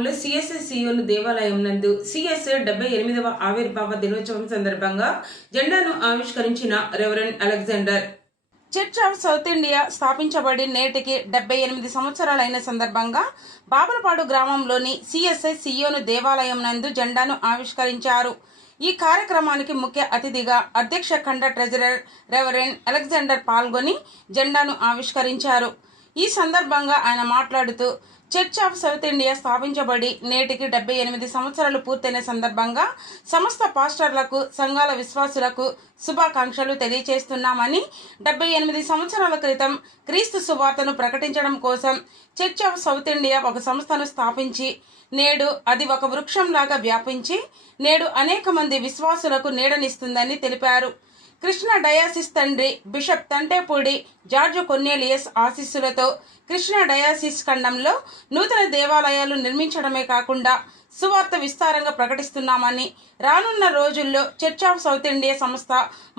గ్రామంలో సిఎస్ఐ సియోను దేవాలయం నందు సిఎస్ఐ 78వ ఆవిర్భావ దినోత్సవం సందర్భంగా జెండాను ఆవిష్కరించిన reverend Alexander. Church of South India స్థాపించబడి నేటికి 78 సంవత్సరాలైన సందర్భంగా బాపులపాడు గ్రామంలోని సిఎస్ఐ సియోను దేవాలయం నందు జెండాను ఆవిష్కరించారు. ఈ కార్యక్రమానికి ముఖ్య అతిథిగా అధ్యక్ష ఖండ ట్రెజరర్ రెవరెండ్ అలెగ్జాండర్ పాల్గొని జెండాను ఆవిష్కరించారు. ఈ సందర్భంగా ఆయన మాట్లాడుతూ చర్చ్ ఆఫ్ సౌత్ ఇండియా స్థాపించబడి నేటికి 78 సంవత్సరాలు పూర్తయిన సందర్భంగా సమస్త పాస్టర్లకు, సంఘాల విశ్వాసులకు శుభాకాంక్షలు తెలియజేస్తున్నామని, 78 సంవత్సరాల క్రితం క్రీస్తు సువార్తను ప్రకటించడం కోసం చర్చ్ ఆఫ్ సౌత్ ఇండియా ఒక సంస్థను స్థాపించి నేడు అది ఒక వృక్షంలాగా వ్యాపించి నేడు అనేక మంది విశ్వాసులకు నీడనిస్తుందని తెలిపారు. కృష్ణా డయాసిస్ తండ్రి బిషప్ తంటేపూడి జార్జ్ కొర్నేలియస్ ఆశీస్సులతో కృష్ణా డయాసిస్ ఖండంలో నూతన దేవాలయాలు నిర్మించడమే కాకుండా సువార్త విస్తారంగా ప్రకటిస్తున్నామని, రానున్న రోజుల్లో చర్చ్ ఆఫ్ సౌత్ ఇండియా సంస్థ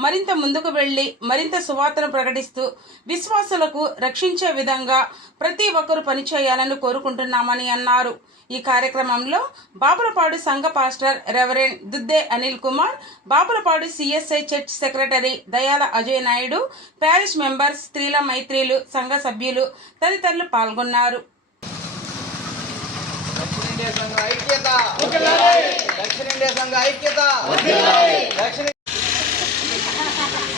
మరింత ముందుకు వెళ్లి మరింత సువార్తను ప్రకటిస్తూ విశ్వాసులకు రక్షించే విధంగా ప్రతి ఒక్కరూ పనిచేయాలని కోరుకుంటున్నామని అన్నారు. ఈ కార్యక్రమంలో బాపులపాడు సంఘ pastor reverend Dudde Anil Kumar, Bapulapadu CSI church secretary Dayala Ajay Naidu, parish members, స్త్రీల మైత్రీలు సంఘ సభ్యులు తదితరులు పాల్గొన్నారు. దక్షిణ ఇండియా సంఘ ఐక్యత. Jesus